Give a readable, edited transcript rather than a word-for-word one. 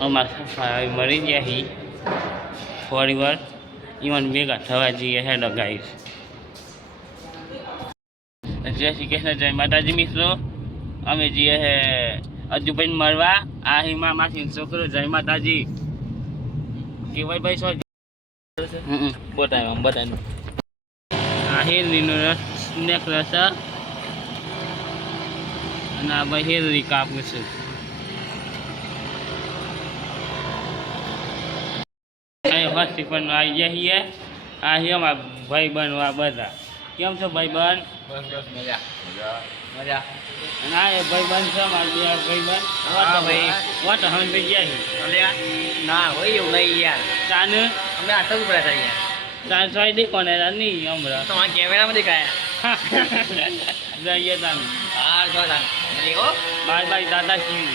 અમારા મરી ગયા હી થોડી વાર ઈવન ભેગા થવા જઈએ હેડો ગાઈસ. જય શ્રી કૃષ્ણ, જય માતાજી મિત્રો. અમે જઈએ હે અજુભાઈ મળવા. આ હિમા માસી છોકરો. જય માતાજી. કેવાય ભાઈ સો બતાવ. આ હેરલીનો નેકલેસ અને આ ભાઈ હેરલી કાપું છું. હોસ્પિટલમાં આવી ગયા છીએ. આ છે અમારા ભાઈ બનવા બધા. કેમ છો ભાઈ બન? બસ મજા મજા. અને આ એ ભાઈ બન છે અમારા બે ભાઈ બન. હા ભાઈ. વાટ હમ ગયા અલ્યા ના હોય એવું નહીં યાર. ચાન અમે આટલું પડ્યા હતા યાર. ચાન સોય દે કોને નહીં હમણાં તમારા કેમેરામાં દેખાયા જઈએ તાન હા જો તાન. Bye bye Dadashri.